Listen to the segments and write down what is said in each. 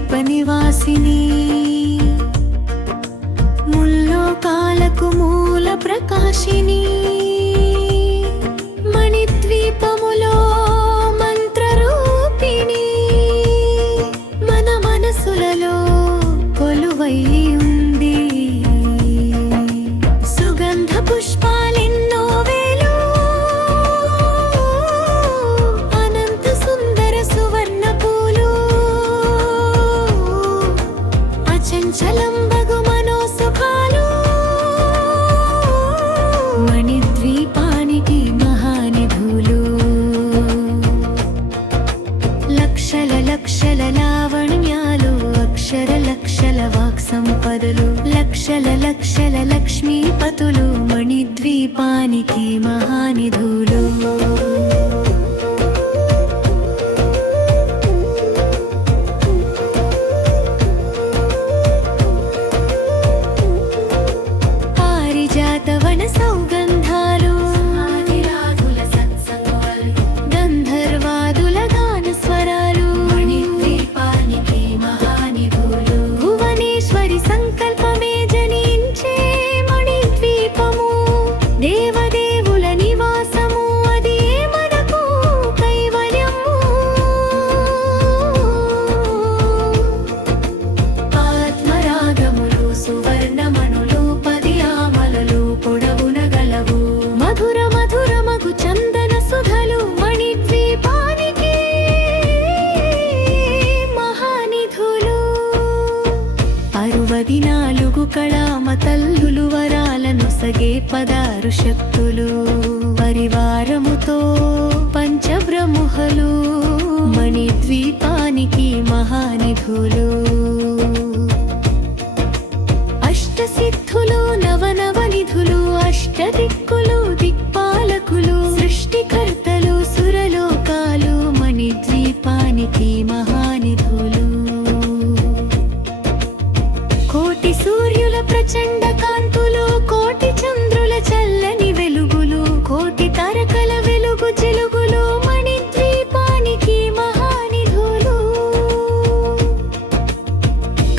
మణిద్వీప నివాసిని ముల్లోకాలకు మూల ప్రకాశిని మణిద్వీపములో మంత్రరూపిణి మన మనసులలో కొలువై ఉంది సుగంధ పుష్పాలెన్నో వేలు అనంత సుందర సువర్ణ పూలు అచంచలం బగు మనోసుఖాలు మణిద్వీపానికి మహానిధులు లక్షల లక్షల లావణ్యాలు అక్షర లక్షల వాక్ సంపదలు లక్షల లక్షల లక్ష్మీపతులు మణిద్వీపానికి మహానిధులు పారిజాతవన సౌగంధాలు గంధర్వాదుల గాన స్వరాలు మణిద్వీపానికి మహానిధులు భువనేశ్వరి సంకల్పమే జనించే మణిద్వీపము దేవదేవుల నివాసము అది మనకు కైవల్యము ఆత్మరాగములు సువర్ణమణులు పదియామలలు పొడవున గలవు మధుర మధుర మగు చందన సుధలు మణిద్వీపానికి మహానిధులు 64 కళామ తల్లులు వరాలను సగే 16 శక్తులు పరివారముతో పంచబ్రహ్మలు మణిద్వీపానికి మహానిధులు అష్టసిద్ధులు నవనవనిధులు అష్టదిక్కులు దిక్పాలకులు సృష్టికర్తలు సురలోకాలు మణిద్వీపానికి మహానిధులు కోటి సూర్యుల ప్రచండ కాంతులు కోటి చంద్రుల చల్లని వెలుగులు కోటి తారకల వెలుగు చెలుగులు మణిద్వీపానికి మహానిధులు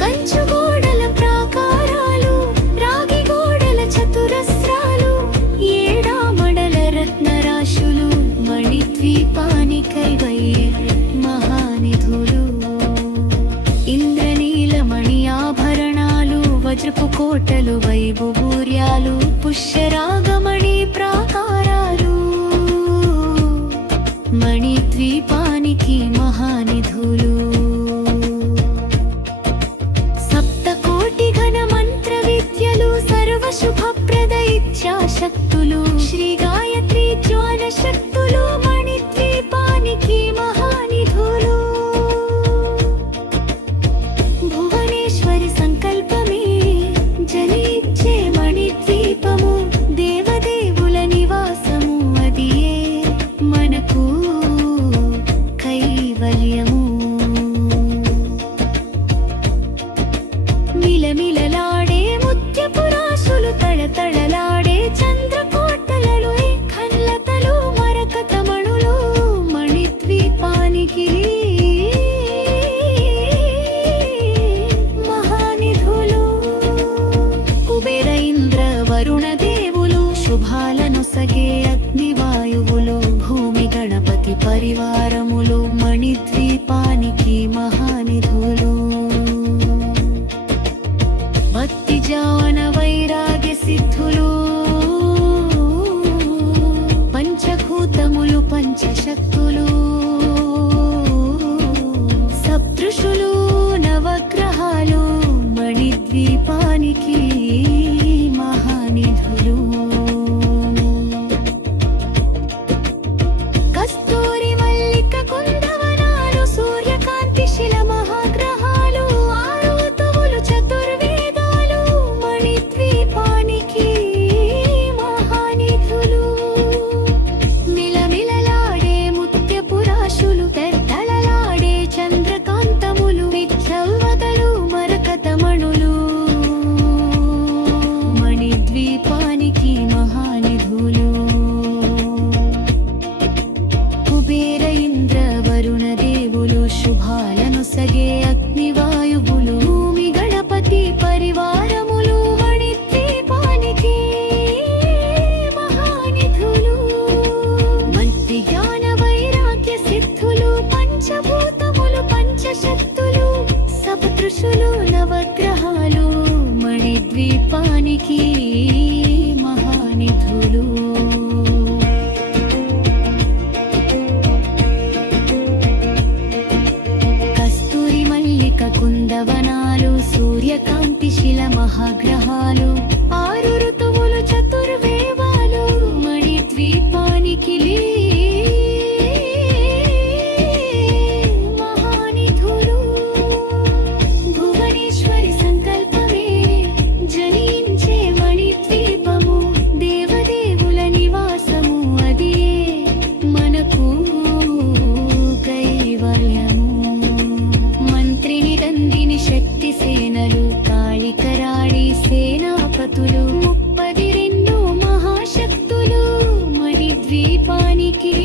కంచు గోడల ప్రాకారాలు రాగి గోడల చతురస్రాలు ఏడామడల రత్నరాశులు మణిద్వీపానికై మహానిధులు ఇంద్రనీలమణి ఆభరణాలు వజ్రపు కోటలు వైభూర్యాలు పుష్యరాగమణి ప్రాకారాలు మణిద్వీపానికి మహానిధులు సప్తకోటి ఘన మంత్ర విద్యలు సర్వశుభప్రద ఇచ్ఛాశక్తులు శ్రీ గాయత్రి జ్వాల శక్తులు మణిద్వీపానికి మహానిధులు భువనేశ్వరి సంకల్పమే జనిచ్చే మణిద్వీపము దేవ ఋషులు నవగ్రహాలు మణిద్వీపానికి మహానిధులు. కస్తూరి మల్లిక కుందవనాలు సూర్యకాంతి శిల మహాగ్రహాలు 6 ఋతువులు చతుర్వేవాలు మణిద్వీపానికి మహానిధులు. భువనేశ్వరి సంకల్పమే జనించే మణిద్వీపము దేవదేవుల నివాసము అది మనకు కైవల్యము. మంత్రిని దందిని శక్తి సేనలు కాళికరాళి సేనాపతులు 32 మహాశక్తులు మణిద్వీపానికి